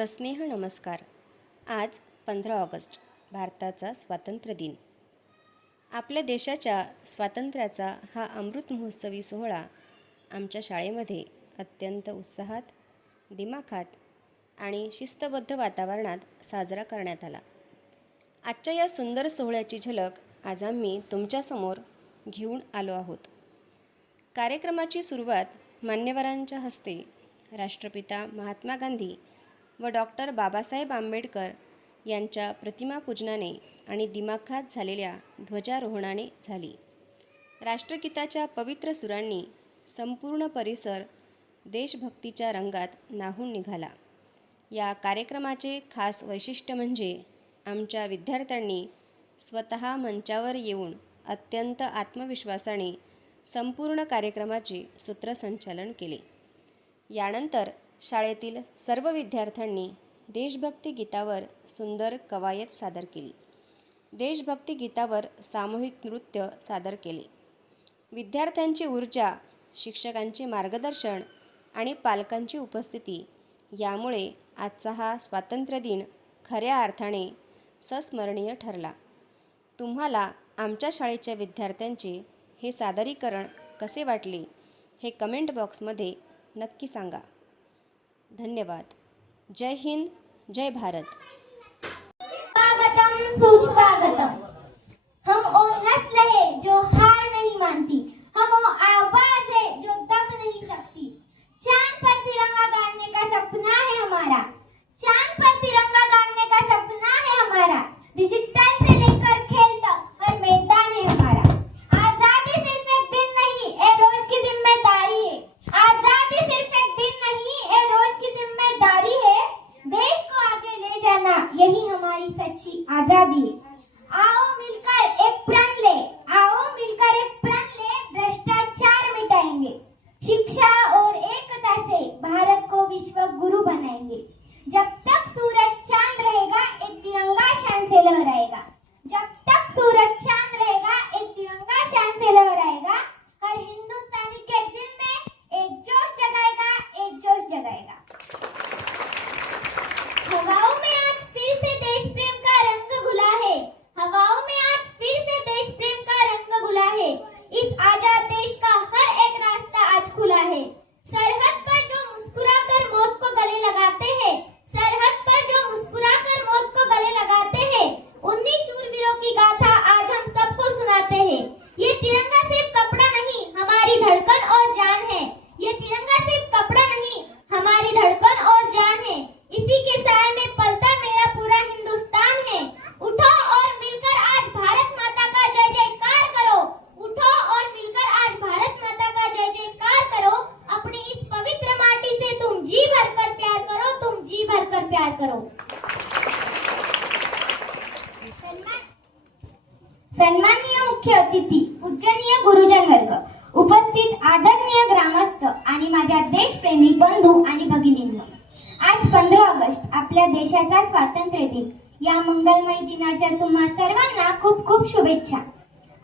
सस्नेह नमस्कार। आज 15 ऑगस्ट भारताचा स्वातंत्र्य दिन। आपल्या देशाच्या स्वातंत्र्याचा हा अमृत महोत्सवी सोहळा आमच्या शाळेमध्ये अत्यंत उत्साहात, दिमाखात आणि शिस्तबद्ध वातावरणात साजरा करण्यात आला। आजच्या या सुंदर सोहळ्याची झलक आज आम्ही तुमच्यासमोर घेऊन आलो आहोत। कार्यक्रमाची सुरुवात मान्यवरांच्या हस्ते राष्ट्रपिता महात्मा गांधी व डॉक्टर बाबासाहेब आंबेडकर यांच्या प्रतिमापूजनाने आणि दिमाखात झालेल्या ध्वजारोहणाने झाली। राष्ट्रगीताच्या पवित्र सुरांनी संपूर्ण परिसर देशभक्तीच्या रंगात न्हाऊन निघाला। या कार्यक्रमाचे खास वैशिष्ट्य म्हणजे आमच्या विद्यार्थ्यांनी स्वतः मंचावर येऊन अत्यंत आत्मविश्वासाने संपूर्ण कार्यक्रमाचे सूत्रसंचालन केले। यानंतर शाळेतील सर्व विद्यार्थ्यांनी देशभक्ती गीतावर सुंदर कवायत सादर केली। देशभक्ती गीतावर सामूहिक नृत्य सादर केले। विद्यार्थ्यांची ऊर्जा, शिक्षकांचे मार्गदर्शन आणि पालकांची उपस्थिती यामुळे आजचा हा स्वातंत्र्य दिन खऱ्या अर्थाने संस्मरणीय ठरला। तुम्हाला आमच्या शाळेच्या विद्यार्थ्यांचे हे सादरीकरण कसे वाटले हे कमेंट बॉक्समध्ये नक्की सांगा। धन्यवाद। जय हिंद, जय भारत। स्वागतम सुस्वागतम। हम वो नस्ल है जो हार नहीं मानती, हम वो आवाज है जो दब नहीं सकती। चांद पर तिरंगा गाड़ने का सपना है हमारा, चांद पर तिरंगा गाड़ने का सपना है हमारा। डिजिटल से लेकर खेल तक हर मैदान है हमारा। आजादी सिर्फ एक दिन नहीं, ये रोज की जिम्मेदारी है। आजादी सिर्फ एक दिन नहीं, ये रोज की जिम्मेदारी है। देश को आगे ले जाना यही हमारी सच्ची आजादी है। आओ मिलकर एक प्रण ले, आओ मिलकर एक प्रण ले, भ्रष्टाचार मिटाएंगे। शिक्षा और एकता से भारत को विश्व गुरु बनाएंगे। जब तक सूरज चांद रहेगा, एक तिरंगा शान से लहराएगा। जब तक सूरज चांद रहेगा, एक तिरंगा शान से लहराएगा। हर हिंदुस्तानी के दिल में एक जोश जगाएगा, एक जोश जगाएगा। हवाओं में आज फिर से देश प्रेम का रंग घुला है। हवाओं में आज फिर से देश प्रेम का रंग घुला है। इस आजाद देश का हर एक रास्ता आज खुला है। सरहद पर जो मुस्कुराकर मौत को गले लगाते हैं, सरहद पर जो मुस्कुराकर मौत को गले लगाते हैं, 19 शूरवीरों की गाथा आज हम सबको सुनाते हैं। ये तिरंगा सिर्फ कपड़ा नहीं, हमारी धड़कन और जान है। ये तिरंगा सिर्फ कपड़ा नहीं, हमारी धड़कन और जान है। इसी के साए में पलता मेरा पूरा हिंदुस्तान है। उठो और मिलकर आज भारत माता का जय जयकार करो। उठो और मिलकर आज भारत माता का जय जयकार करो। अपनी इस पवित्र माटी से तुम जी भरकर प्यार करो, तुम जी भरकर प्यार करो। सन्माननीय मुख्य अतिथी, पूजनीय गुरुजन वर्ग, उपस्थित आदरणीय ग्रामस्थ आणि माझ्या देशप्रेमी बंधू आणि भगिनींनो, आज 15 ऑगस्ट आपल्या देशाचा स्वातंत्र्य दिन। या मंगलमय दिनाच्या तुम्हा सर्वांना खूप खूप शुभेच्छा।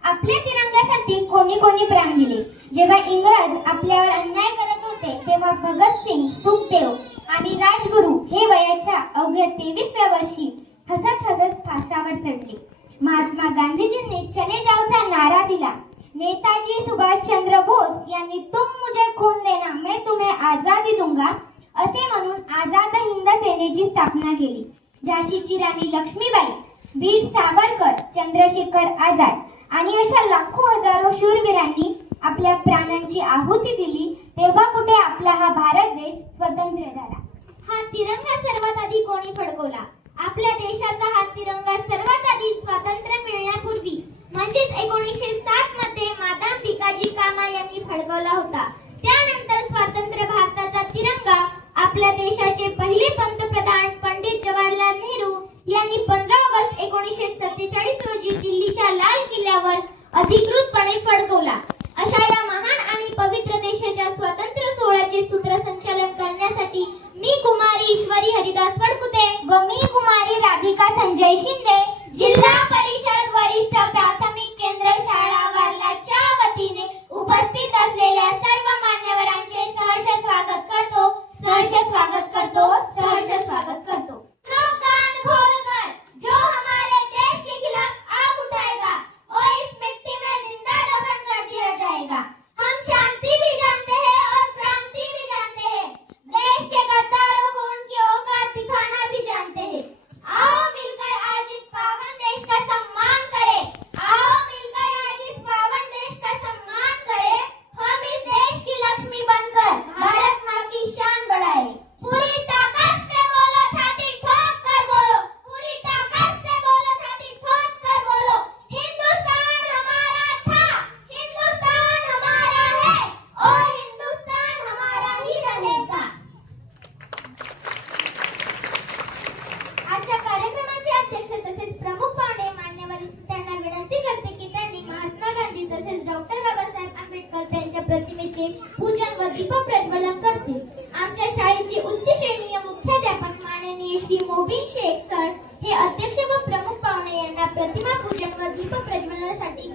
आपल्या तिरंग्यासाठी कोणी कोणी प्राण दिले। जेव्हा इंग्रज आपल्यावर अन्याय करत होते, तेव्हा भगतसिंग, सुखदेव आणि राजगुरू हे वयाच्या अवघ्या 23व्या वर्षी हसत हसत फासावर चढले। महात्मा गांधीजींनी चले जाओचा नारा दिला। नेताजी सुभाषचंद्र बोस यांनी तुम मुझे खून देना, मैं तुम्हें आजादी दूंगा असे म्हणून आझाद हिंद सेनेची स्थापना केली। झाशीची राणी लक्ष्मीबाई, वीर सावरकर, चंद्रशेखर आझाद आणि अशा लाखो हजारो शूरवीरांनी आपल्या प्राणांची आहुती दिली, तेव्हा कुठे आपला हा भारत देश स्वतंत्र झाला। हा तिरंगा सर्वात आधी कोणी फडकवला? आपल्या देशाचा हा तिरंगा सर्वात आधी स्वातंत्र्य मिळण्यापूर्वी म्हणजेच 1907 मध्ये मादाम भिकाजी कामा यांनी फडकवला होता। त्यानंतर स्वातंत्र्य भारताचा तिरंगा आपल्या देशाचे पहिले पंतप्रधान पंडित जवाहरलाल नेहरू यांनी 15 ऑगस्ट 1947 रोजी दिल्लीच्या लाल किल्ल्यावर अधिकृतपणे फडकवला। अशा या महान आणि पवित्र देशाच्या स्वातंत्र्य सोहळ्याचे सूत्रसंचालन करण्यासाठी मी कुमारी ईश्वरी हरिदास वडकुते व मी कुमारी राधिका संजय शिंदे, जिल्हा परिषद वरिष्ठ प्राथमिक केंद्र शाळा वारलाच्या वतीने उपस्थित असलेल्या सर्व मान्यवरांचे सहर्ष स्वागत करतो, सहर्ष स्वागत करतो, सहर्ष स्वागत करतो।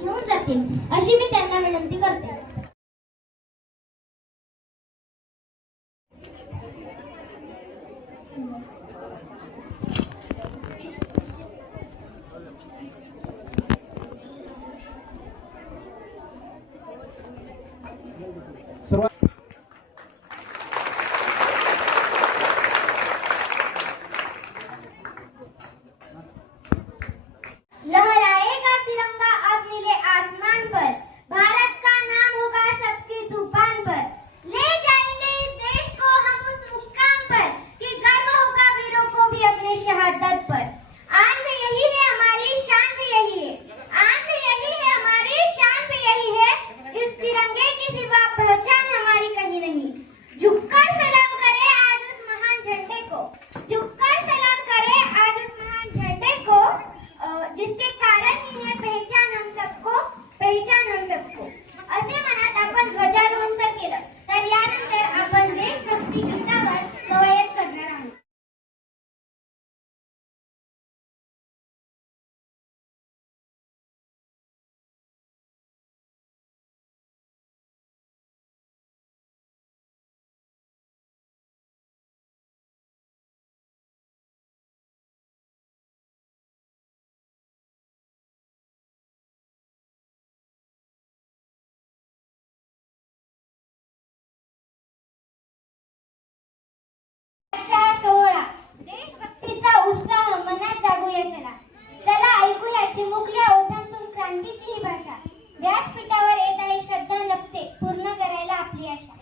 घेऊन जातील अशी मी त्यांना विनंती करते. लहराएगा तिरंगा अब नीले आसमान पर, भारत का नाम होगा सबकी जुबान पर, ले जाएंगे इस देश को हम उस मुकाम पर कि गर्व होगा वीरों को भी अपने शहादत पर. आन भी यही है हमारी, शान भी यही है, आन भी यही है हमारी, शान भी यही है, इस तिरंगे की सिवा पहचान हमारी कहीं नहीं. झुककर सलाम करे आज उस महान झंडे को, झुककर सलाम करे आज उस महान झंडे को, जिसके कारण ही है पहचान हम सबको, पहचान हम सबको. असे म्हणत आपण ध्वजारोहण तर केलं, तर यानंतर आपण देशभक्ती गीतावर कवायत करणार आहोत. सोहळा देशभक्तीचा उत्साह मनात जागूया चला. चला ऐकूया चिमुकल्या ओठांतून क्रांतीची ही भाषा. व्यासपीठावर येत आहे श्रद्धा लपते, पूर्ण करायला आपली आशा.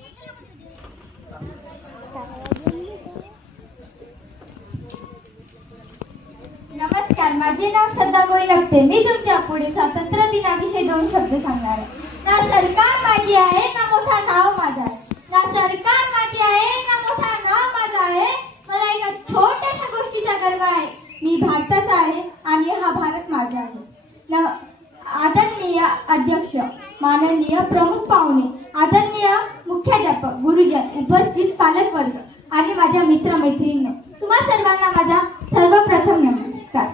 नमस्कार, माझे नाव श्रद्धा लपते. मी तुमच्या पुढे स्वातंत्र्य दिनाविषयी 2 शब्द सांगणार आहे. ना सरकार माझी आहे, ना मोठा नाव माझा आहे. ना सरकार माझी आहे, ना मोठा नाव माझा आहे. मला एका छोट्याशा गोष्टीचा गर्व आहे. मी भारताचा आहे आणि हा भारत माझा आहे. आदरणीय अध्यक्ष, माननीय प्रमुख पाहुणे, आदरणीय मुख्याध्यापक, गुरुजन, उपस्थित पालकवर्ग आणि माझ्या मित्रमैत्रिणींनो, तुम्हा सर्वांना माझा सर्वप्रथम नमस्कार.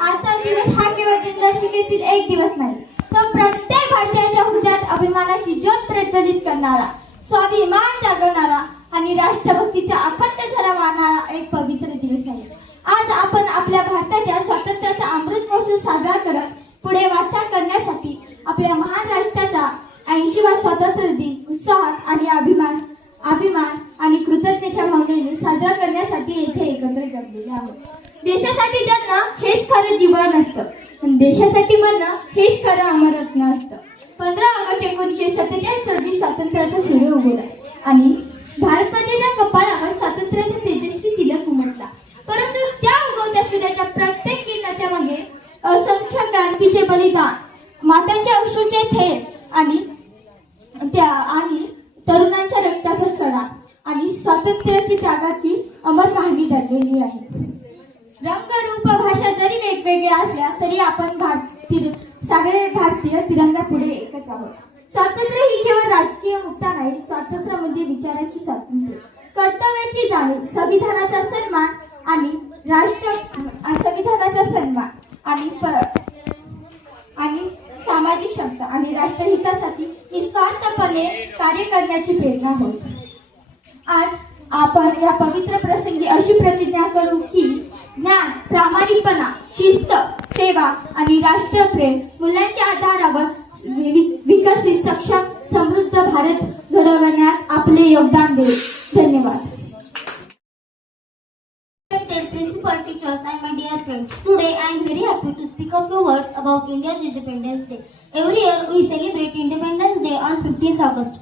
आजचा दिवस हा केवळ दिनदर्शिकेतील एक दिवस नाही, तर प्रत्येक भारतीयाच्या हृदयात अभिमानाची ज्योत प्रज्वलित करणारा, स्वाभिमान जागवणारा आणि राष्ट्रभक्तीचा अखंड झरा वाहणारा एक पवित्र दिवस आहे. आज आपण आपल्या भारताच्या स्वातंत्र्याचा अमृत महोत्सव साजरा करत पुढे वाटचाल करण्यासाठी आपल्या महान राष्ट्राचा 80वा स्वातंत्र्य दिन उत्साहात आणि अभिमान आणि कृतज्ञतेच्या भावनेने साजरा करण्यासाठी येथे एकत्र जमलेले आहोत. देशासाठी जगणं हेच खरं जीवन असतं, पण देशासाठी मरणं हेच खरं अमरत्न असतं. 15 ऑगस्ट 1947 रोजी स्वातंत्र्याचा सूर्य उगवला आणि भारतमातेच्या कपाळावर स्वातंत्र्याचा तेजस्वी तिलक उमटला. परंतु त्या उगवत्या सूर्याच्या प्रत्येक किरणाच्या मागे असंख्य क्रांतीचे बलिदान, मातांच्या अश्रूचे थेंब आणि तरुणांच्या रक्ताचा सडा आणि स्वातंत्र्याची त्यागाची अमर कहाणी दडलेली आहे. रंग, रूप, भाषा जरी वेगवेगळ्या असल्या तरी आपण सगळे भारतीय तिरंगा पुढे एकच आहोत. स्वातंत्र्य ही केवळ राजकीय मुक्ता नाही, स्वातंत्र्य म्हणजे विचारांची स्वातंत्र्य, कर्तव्याची जाणीव, संविधानाचा सन्मान आणि सामाजिक क्षमता आणि राष्ट्रहितासाठी निस्वार्थपणे कार्य करण्याची प्रेरणा होय. आज आपण या पवित्र प्रसंगी अशी प्रतिज्ञा करू की ज्ञान, प्रामाणिकपणा, शिस्त, सेवा आणि राष्ट्रप्रेम मूल्यांच्या आधारावर विकसित, सक्षम, समृद्ध भारत घडवण्यात आपले योगदान देऊ. धन्यवाद. Respected principal teachers and my dear friends, today I am very happy to speak a few words about India's Independence Day. Every year we celebrate Independence Day on 15th August.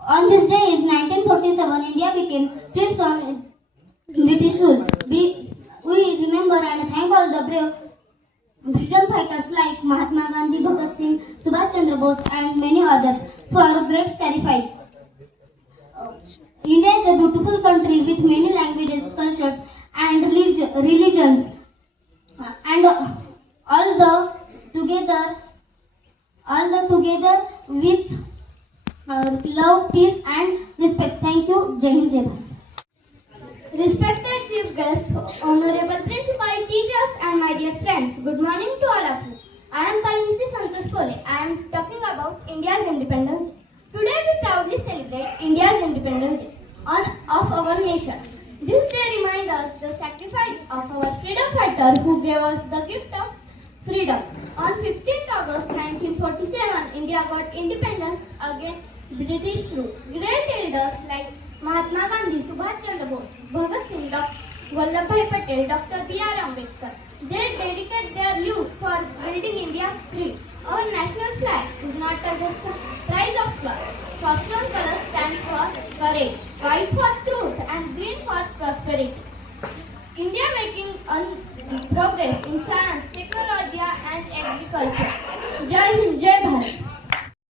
On this day is 1947, India became free from British rule. We remember and thank all the brave freedom fighters like Mahatma Gandhi, Bhagat Singh, Subhash Chandra Bose and many others for great sacrifice. India is a beautiful country with many languages, cultures and religions and all the together with love, peace and respect. Thank you. Jai Hind, Jai Bharat. Respected chief guests, honorable principal, teachers and my dear friends, good morning to all of you. I am Kalinti Santosh Pole. I am talking about India's independence. Today we proudly celebrate India's independence day of our nation. This day reminds us the sacrifice of our freedom fighters who gave us the gift of freedom. On 15th August 1947, India got independence against British rule. Great leaders like Mahatma Gandhi, Subhash Chandra Bose, Bhagat Singh, Dr. Vallabhbhai Patel, Dr. B.R. Ambedkar. They dedicated their youth for building India free. Our national flag is not just a prize of cloth. Saffron color stands for courage, white for truth, and green for prosperity. India making progress in science, technology, and agriculture. Jai Hind, Jai Bharat.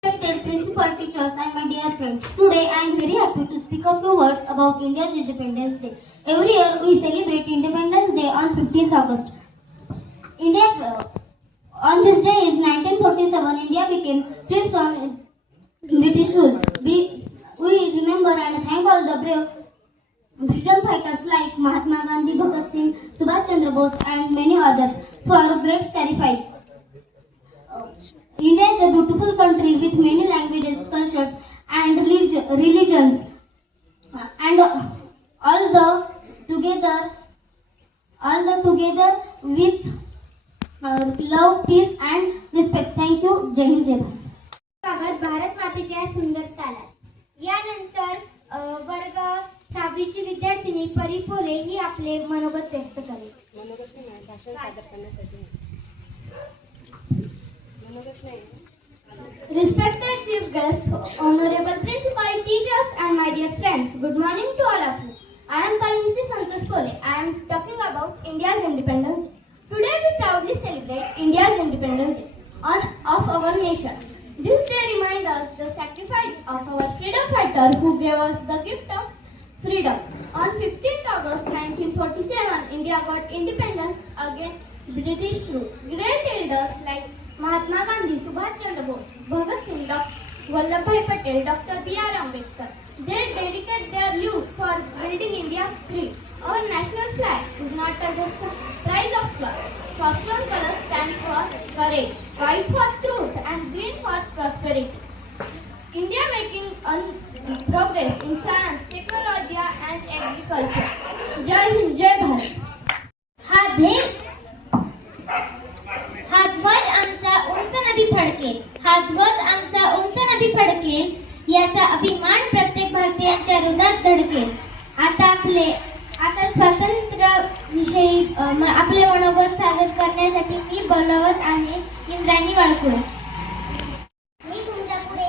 Respected principal teachers and my dear friends, today I am very happy to speak a few words about India's Independence Day. Every year we celebrate Independence Day on 15th August. On this day is 1947, India became free from British rule. We remember and thank all the brave freedom fighters like Mahatma Gandhi, Bhagat Singh, Subhash Chandra Bose, and many others for great sacrifice. India is a beautiful country with many languages, cultures, and religions, and all the together with love, peace, and respect. Thank you. Jai Hind, Jai Bharat. स्वागत भारत मातेच्या सुंदर तालात. यानंतर वर्ग 6वीची विद्यार्थिनी परी पोरे ही आपले मनोगत व्यक्त करेल. भाषण सादर करण्यासाठी Respected chief guests, honorable principal, teachers, and my dear friends, good morning to all of you. I am Kalinti Santosh Pole. I am talking about India's independence. Today we proudly celebrate India's independence day of our nation. This day reminds us the sacrifice of our freedom fighters who gave us the gift of freedom. On 15th August 1947, India got independence against British rule. Great leaders like Mahatma Gandhi, Subhash Chandra Bose, Bhagat Singh, Dr. Vallabhbhai Patel, Dr. B.R. Ambedkar. They dedicated their youth for building India free. Our national flag is not just a prize of cloth. Saffron color stands for courage, white for truth, and green for prosperity. India making progress in science, technology, and agriculture. Jai Hind, Jai Bharat. हा ध्वज आमचा उंच नभी फडकेल, हा ध्वज आमचा उंच नभी फडकेल, याचा अभिमान प्रत्येक भारतीयांच्या हृदयात धडकेल. आता स्वातंत्र्य विषयी आपले मनोगत सादर करण्यासाठी मी बोलवत आहे इंद्रायणी वाळकुळे. मी तुमच्या पुढे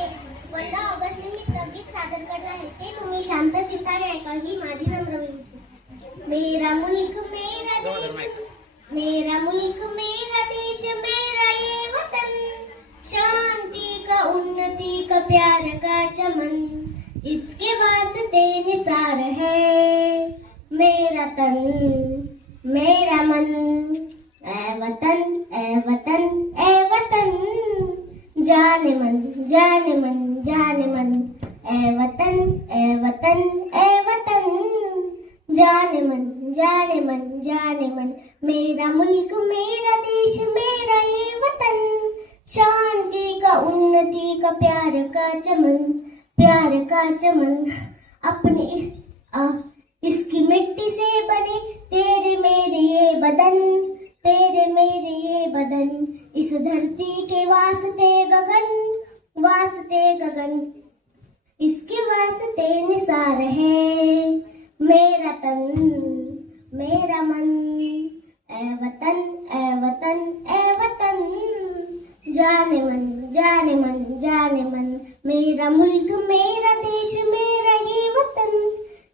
15 ऑगस्ट निमित्त गीत सादर करणार आहे. ते तुम्ही शांत चित्ताने ऐका ही माझी नम्र विनंती. मेरा मुल्क मेरा देश, मेरा मुल्क मेरा देश, मेरा ये वतन, शांति का उन्नति का प्यार का चमन, इसके वास्ते निसार है मेरा तन मेरा मन. ए वतन ए वतन ए वतन, जाने मन जाने मन जाने मन. ए वतन ए वतन ए वतन, जाने मन जाने मन जाने मन. मेरा मुल्क मेरा देश, मेरा ये वतन, शांति का उन्नति का प्यार का चमन, प्यार का चमन. अपने इसकी मिट्टी से बने तेरे मेरे ये बदन, तेरे मेरे ये बदन, इस धरती के वास्ते गगन, इसके वास्ते निसार है मेरा तन मेरा मन. ए वतन ए वतन ए वतन, जाने मन जाने मन जाने मन. मेरा मुल्क मेरा देश, मेरा ये वतन,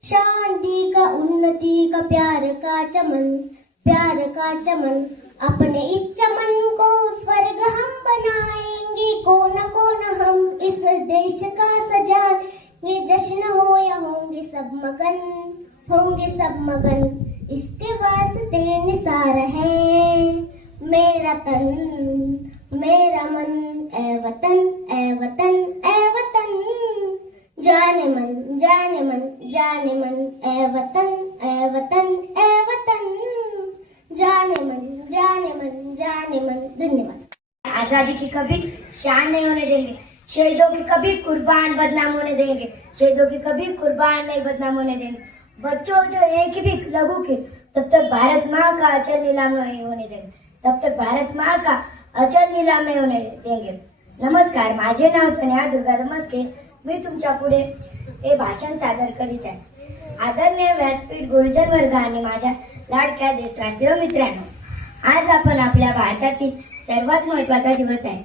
शांति का उन्नति का प्यार का चमन, प्यार का चमन. अपने इस चमन को स्वर्ग हम बनाएंगे, कोना कोना हम इस देश का सजाएंगे. जश्न हो या होंगे सब मगन, होंगे सब मगन, इसके वास्ते निसार है मेरा तन मेरा मन. ए वतन ए वतन ए वतन, जाने मन जाने मन जाने मन. ए वतन ए वतन ए वतन, जाने मन जाने मन जाने मन. धन्यवाद. आजादी की कभी शान नहीं होने देंगे, शहीदों की कभी कुर्बान बदनाम होने देंगे, शहीदों की कभी कुर्बान नहीं बदनाम होने देंगे। बच्चों जो एक भी लघु की तब तक भारत माँ का अचल नीलाम नहीं होने देंगे, तब तक भारत माँ का अचल नीलाम नहीं होने देंगे। नमस्कार, माझे नाव तनया दुर्गा दमस्के, मी तुमच्या पुढे हे भाषण सादर करीत आहे। आदरणीय व्यासपीठ, गुरुजन वर्ग आणि माझ्या लाडक्या देशवासीय मित्रांनो, आज आपण आपल्या भारतातील सर्वात महत्त्वाचा दिवस आहे।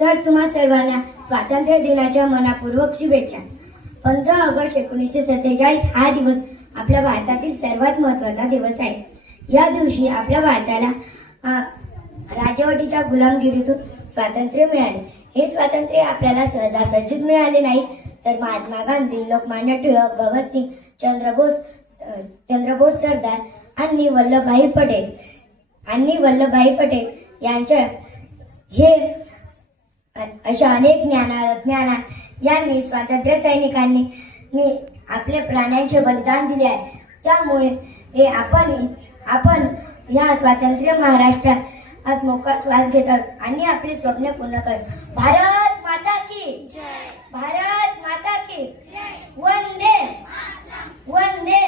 तर तुम्हा सर्वांना स्वातंत्र्य दिनाच्या मनपूर्वक शुभेच्छा। 15 ऑगस्ट 1947 हा दिवस आपल्या भारतातील सर्वात महत्त्वाचा दिवस आहे। या दिवशी आपल्या भारताला राजवटीच्या गुलामगिरीतून स्वातंत्र्य मिळाले। हे स्वातंत्र्य आपल्याला सहजासहजीच मिळाले नाही, तर महात्मा गांधी, लोकमान्य टिळक, भगतसिंग, चंद्रबोस सरदार आणि वल्लभभाई पटेल यांच्या अशा अनेक ज्ञाना यांनी स्वातंत्र्य सैनिकांनी आपले प्राणांचे बलिदान दिले आहे। त्यामुळे आपण या स्वातंत्र्य महाराष्ट्रात मोका श्वास घेतात आणि आपले स्वप्न पूर्ण करतात। भारत माता की जय, भारत माता की जय, वंदे वंदे।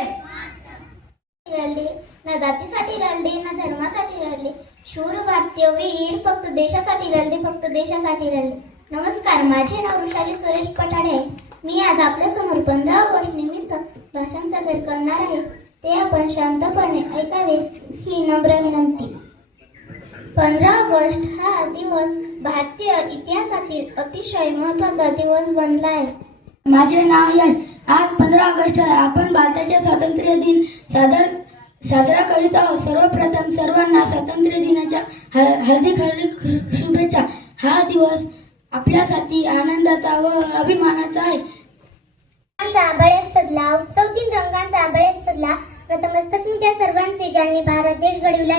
लढले, ना जातीसाठी लढले, ना धर्मासाठी लढले, शूर भारतीय वीर फक्त देशासाठी लढले, फक्त देशासाठी लढले। नमस्कार, माझे नाव वृषाली सुरेश पठाडे आहे। मी आज आपल्या समोर 15 ऑगस्ट निमित्त भाषण सादर करणार आहे, ते आपण शांतपणे ऐकावे ही नम्र विनंती। 15 ऑगस्ट हा दिवस भारतीय इतिहासातील अतिशय महत्त्वाचा दिवस बनला आहे। माझे नाव यश। आज 15 ऑगस्ट आपण भारताचे स्वातंत्र्य दिन साजरा करीत आहोत। सर्वप्रथम सर्वांना स्वातंत्र्य दिनाच्या हार्दिक शुभेच्छा। हा दिवस आपल्यासाठी आनंदाचा व अभिमानाचा आहे। आंबळ्यात सजला, उत्सव 3 रंगांचा आंबळ्यात सजला, नतमस्तक मी त्या सर्वांचे ज्यांनी भारत देश घडविला।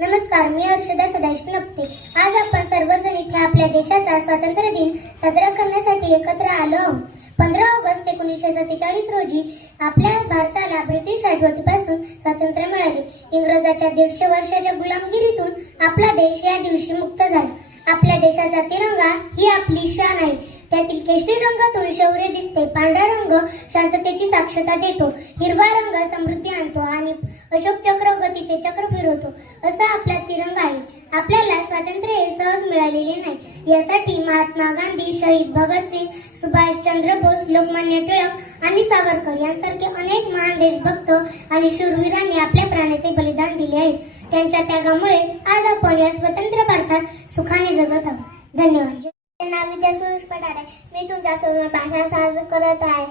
नमस्कार, मी हर्षदा सदाशिव नपते। आज आपण सर्वजण इथे आपल्या देशाचा स्वातंत्र्य दिन साजरा करण्यासाठी एकत्र आलो आहोत। 15 ऑगस्ट 1947 रोजी आपल्या भारताला ब्रिटिश राजवटीपासून स्वातंत्र्य मिळाले। इंग्रजाच्या 150 वर्षाच्या गुलामगिरीतून आपला देश या दिवशी मुक्त झाला। आपल्या देशाचा तिरंगा ही आपली शान आहे। त्यातील केशरी रंगातून शौर्य दिसते, पांढरा रंग शांततेची साक्षरता देतो, हिरवा रंग समृद्धी आणतो आणि अशोक चक्र गतीचे चक्र फिरवतो, असा आपला तिरंगा आहे। आपल्याला स्वातंत्र्य हे सहज मिळालेले नाही, यासाठी महात्मा गांधी, शहीद भगतसिंग, सुभाषचंद्र बोस, लोकमान्य टिळक आणि सावरकर यांसारखे अनेक महान देशभक्त आणि शूरवीरांनी आपल्या प्राणाचे बलिदान दिले आहे। त्यांच्या त्यागामुळेच आज आपण या स्वतंत्र भारतात सुखाने जगत आहोत। धन्यवाद। नाव विद्या सुरेश पठारे, मी तुमच्यासमोर भाषण सादर करत आहे।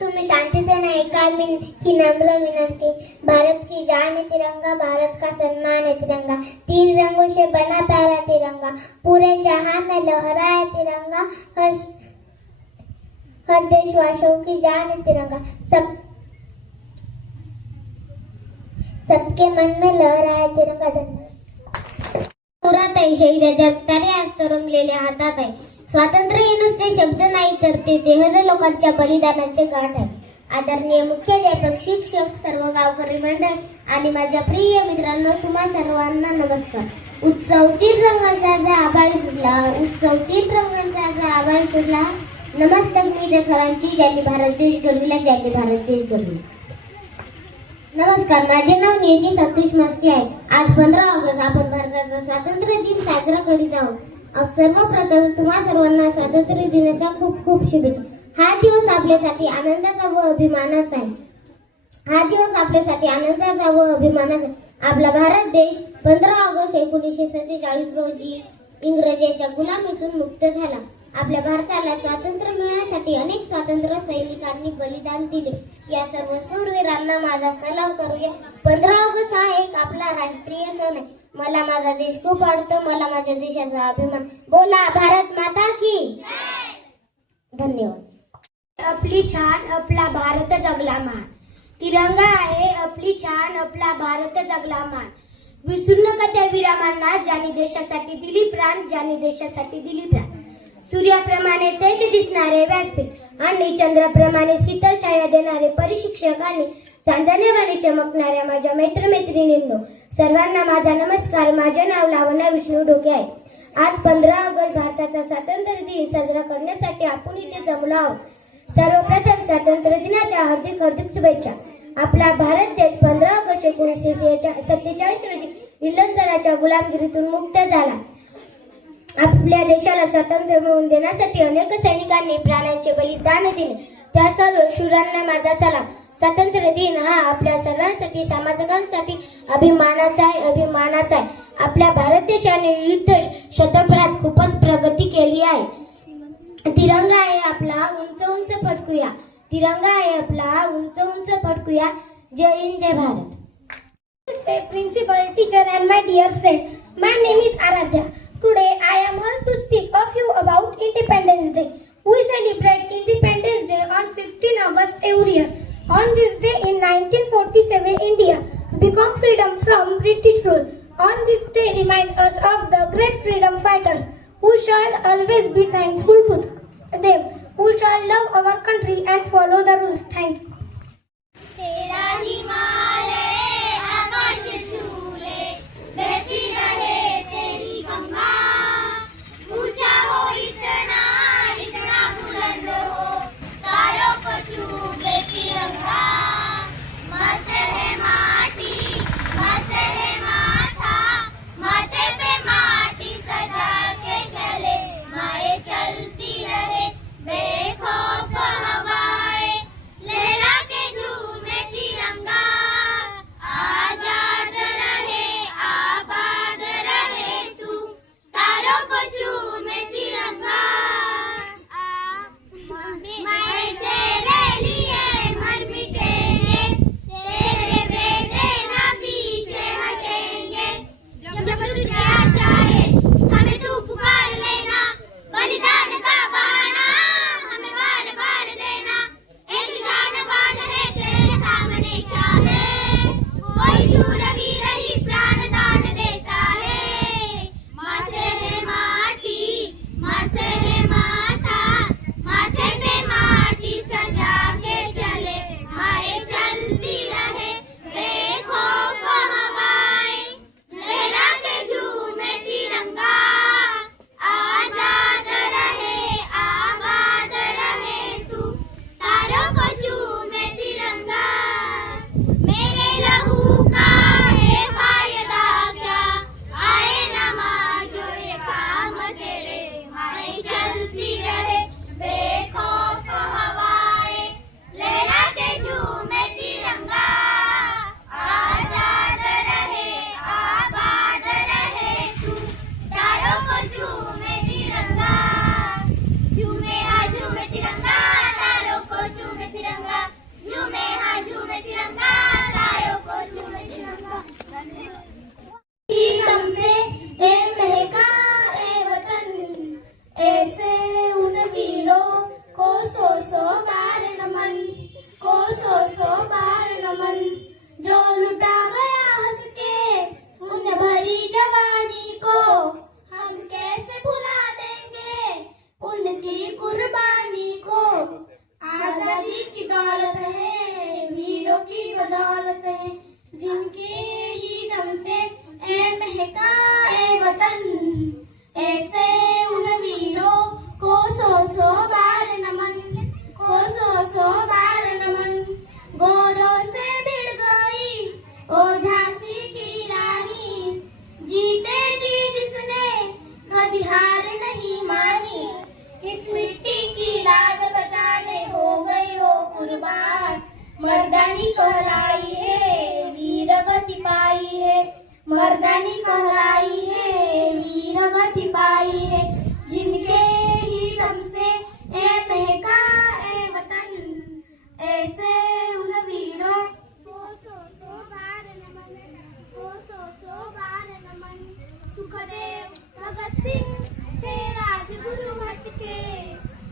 तुम्ही शांततेने ऐका ही नम्र विनंती। भारत की जान है तिरंगा, भारत का सम्मान है तिरंगा, 3 रंगों से बना प्यारा तिरंगा, पूरे जहां में लहरा है तिरंगा, हर देशवासियों की जान है तिरंगा, सबके मन में लहरा है तिरंगा। धन्यवाद। पुरात आहे, शहीदाच्या तळ्यात तरंगलेल्या हातात आहे। स्वातंत्र्य हे नुसते शब्द नाही, तर ते हजारो लोकांच्या बलिदानाचे गाठ आहे। आदरणीय मुख्याध्यापक, शिक्षक, सर्व गावकरी मंडळ आणि माझ्या प्रिय मित्रांनो, तुम्हा सर्वांना नमस्कार। उत्सव 3 रंगांचा आभाळ सुटला, नमस्तक मी त्या सर्वांची ज्यांनी भारत देश घडविला। नमस्कार, माझे नाव नियती सतीश मस्के आहे। आज 15 ऑगस्ट आपण भारताचा स्वातंत्र्य दिन साजरा करीत आहोत। सर्वप्रथम तुम्हा सर्वांना स्वातंत्र्य दिनाच्या खूप खूप शुभेच्छा। हा दिवस आपल्यासाठी आनंदाचा व अभिमानाचा आहे। आपला भारत देश 15 ऑगस्ट 1947 रोजी इंग्रजांच्या गुलामीतून मुक्त झाला। आपल्या भारताला स्वातंत्र्य मिळण्यासाठी अनेक स्वातंत्र्य सैनिकांनी बलिदान दिले। या सर्व शूरवीरांना माझा सलाम करूया। 15 ऑगस्ट हा एक आपला राष्ट्रीय सण आहे। मला माझा देश खूप आवडतो, मला माझ्या देशाचा अभिमान। बोला भारत माता की जय। धन्यवाद। आपली छान आपला भारत जगला मान, तिरंगा आहे आपली छान आपला भारत जगला मान। विसरू नका त्या वीरांना ज्यांनी देशासाठी दिली प्राण, सूर्याप्रमाणे तेज दिसणारे व्यासपीठ आणि चंद्राप्रमाणे शीतल छाया देणारे परिशिक्षक आणि चांदण्यावाणी चमकणाऱ्या माझ्या मित्रमैत्रिणींनो, सर्वांना माझा नमस्कार. माझे नाव लावण्या विष्णू डोके आहे. आज 15 ऑगस्ट भारताचा स्वातंत्र्य दिन साजरा करण्यासाठी आपण इथे जमलो आहोत. सर्वप्रथम स्वातंत्र्य दिनाच्या हार्दिक हार्दिक शुभेच्छा. आपला भारत देश 15 ऑगस्ट 1947 रोजी इंग्रजांच्या गुलामगिरीतून मुक्त झाला. आपल्या देशाला स्वातंत्र्य मिळवून देण्यासाठी अनेक सैनिकांनी प्राणांचे बलिदान दिले. त्या सर्व शूरांना माझा सलाम. स्वातंत्र्य दिन हा आपल्या सर्वांसाठी, समाजासाठी अभिमानाचा आहे. आपल्या भारत देशाने विविध क्षेत्रफळात खूपच प्रगती केली आहे. तिरंगा आहे आपला, उंच उंच फडकूया. तिरंगा आहे आपला, उंच उंच फडकूया. जय हिंद, जय Bharat. Principal, teacher and my dear friend, my name is Aradhya. Today I am here to speak of you about Independence Day. We celebrate Independence Day on 15 August every year. On this day in 1947, India became freedom from British rule. On this day remind us of the great freedom fighters who shall always be thankful to them, who shall love our country and follow the rules. Thank you. तेरा हिमालय आकाश छूले, बहती रहे तेरी गंगा, ऊंचा हो इतना इतना बुलंद हो, तारों को चूमे तिरंगा. मस्त है माटी, मस्त है माथा, माथे पे माटी सजा के चले, माए चलती रहे बेखौफ हवाएं, लहरा के झूमे तिरंगा. आजाद रहे आबाद रहे तू, तारों को झूमे तिरंगा. मैं तेरे लिए मर मिटेंगे, तेरे बेटे ना पीछे हटेंगे. जब तू क्या चाहे हमें तू पुकार लेना, बलिदान का बहाना हमें बार बार देना. एक जानबान है तेरे सामने क्या है, कोई शूरवीर ही प्राणदान देता है. माँ से है माटी, माँ से है माथा, माथे पे माटी सजा के चले, माए चलती रहे बेखौफ हवाएं, लहरा के झूमे तिरंगा. आजाद रहे आबाद रहे तू, तारों को झूमे तिरंगा. मेरे लहू का है फायदा क्या, आए ना माँ जो ये काम तेरे, माए चलती रहे बेखौफ हवाएं, लहरा के झूमे तिरंगा. आजाद रहे आबाद रहे तू, तारों को झूमे तिरंगा. झूमे हाँ झूमे तिरंगा, तारों को झूमे तिरंगा. झूमे हाँ झूमे तिरंगा, तारों को झूमे तिरंगा. हमसे ए महका ए वतन, ऐसे उन वीरों को सौ बार नमन, को सौ बार नमन. जो लुटा गया हंस के उन भरी जवानी को, हम कैसे भुला देंगे उनकी कुर्बानी को. आजादी की दौलत है, वीरों की बदौलत है, जिनके ही दम से ए महका ए वतन, ऐसे उन वीरों को सौ बार नमन, को सौ बार नमन. गौरव से भिड़ गई ओ झांसी की रानी, जीते जी जिसने कभी हार नहीं मानी. इस मिट्टी की लाज बचाने हो गई वो कुर्बान, मर्दानी कहलाई है वीर गति पाई है, मर्दानी कहलाई है वीर गति पाई है. जिनके ही दम से ए महका ए वतन, ऐसे उन वीरों को सौ बार नमन, को सौ बार नमन. सुखदेव भगत सिंह थे राजगुरु हटके,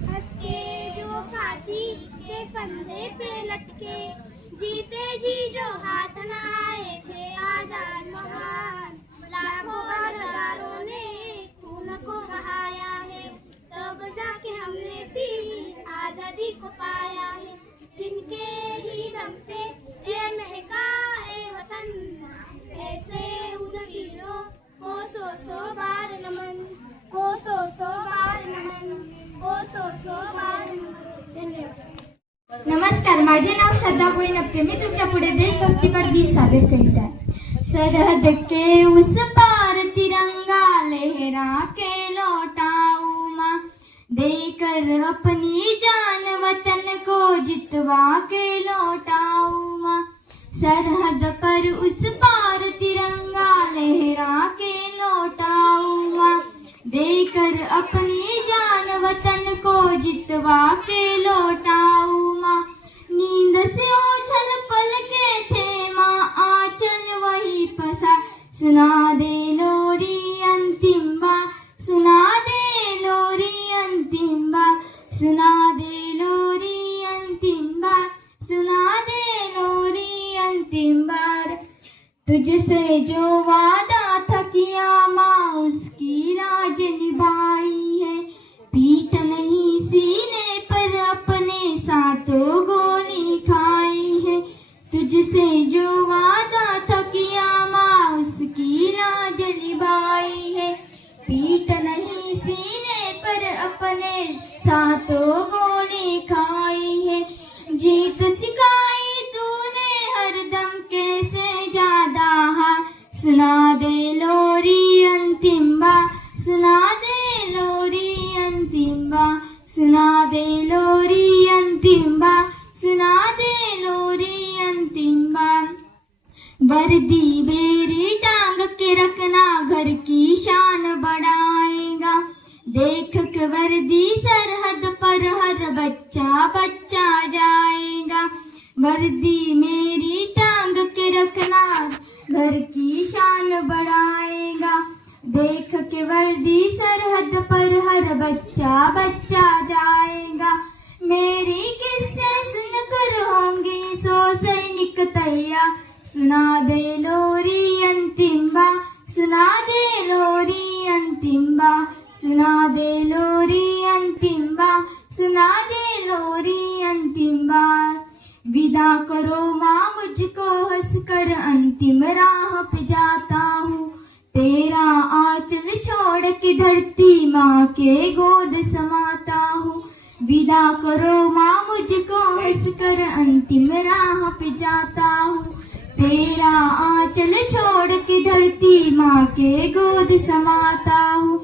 हंस के जो फांसी के फंदे पे लटके, जीते जी जो हाथ न आए थे आजाद महान. लाखों बार हजारों ने खून को बहाया है, तब जाके हमने फिर आजादी को पाया है. जिनके ही दम से सौ बार नमन, कोसो बार नमन, कोसो बार नमन. धन्यवाद. नमस्कार, माझे नाव श्रद्धा नपते. मी तुमच्या पुढे देशभक्तीपर गीत सादर करीत आहे. सरहद के उस पार तिरंगा लहरा के लौटाऊं मां, देकर अपनी जान वतन को जितवा के लौटाऊं मां. सरहद पर उस पार तिरंगा लहरा के लौटाऊं मां, देकर अपनी जान वतन को जितवा के लौटाऊं मां. नींद से ओझल पल के थे मां, आंचल वही पसार. सुना दे लोरी अंतिम बार, सुना दे लोरी अंतिम बार, सुना दे लोरी अंतिम बार, सुना दे लोरी अंतिम बार. तुझसे जो वादा था किया माँ, उसकी राज निभाई है. पीठ नहीं सीने पर अपने साथों गोली खाई है. तुझसे जो वादा था किया माँ, उसकी लाज निभाई है. पीठ नहीं सीने पर अपने साथों गोली खाई है. जीत सिखाई तूने हरदम कैसे ज्यादा हार. सुना दे लोरी अंतिम बार, सुना दे लोरी अंतिम बार, सुना दे लोरी अंतिम बार, सुना दे लोरी अंतिम बार. वर्दी मेरी टांग के रखना घर की शान बढ़ाएगा. देख के वर्दी सरहद पर हर बच्चा बच्चा जाएगा. वर्दी मेरी टांग के रखना घर की शान बढ़ाएगा. देख के वर्दी सरहद पर हर बच्चा बच्चा जाएगा. मेरी किस्से सुनकर होंगे सो सैनिक तैयार. सुना दे लोरी अंतिम बार, सुना दे लोरी अंतिम बार, सुना दे लोरी अंतिम बार, सुना दे लोरी अंतिम बार. विदा करो माँ मुझको हंसकर, अंतिम राह पे जाता हूँ. तेरा आंचल छोड़ के धरती माँ के गोद समाता हूँ. विदा करो माँ मुझको हंसकर, अंतिम राह पे जाता हूँ. तेरा आंचल छोड़ के धरती माँ के गोद समाता हूँ.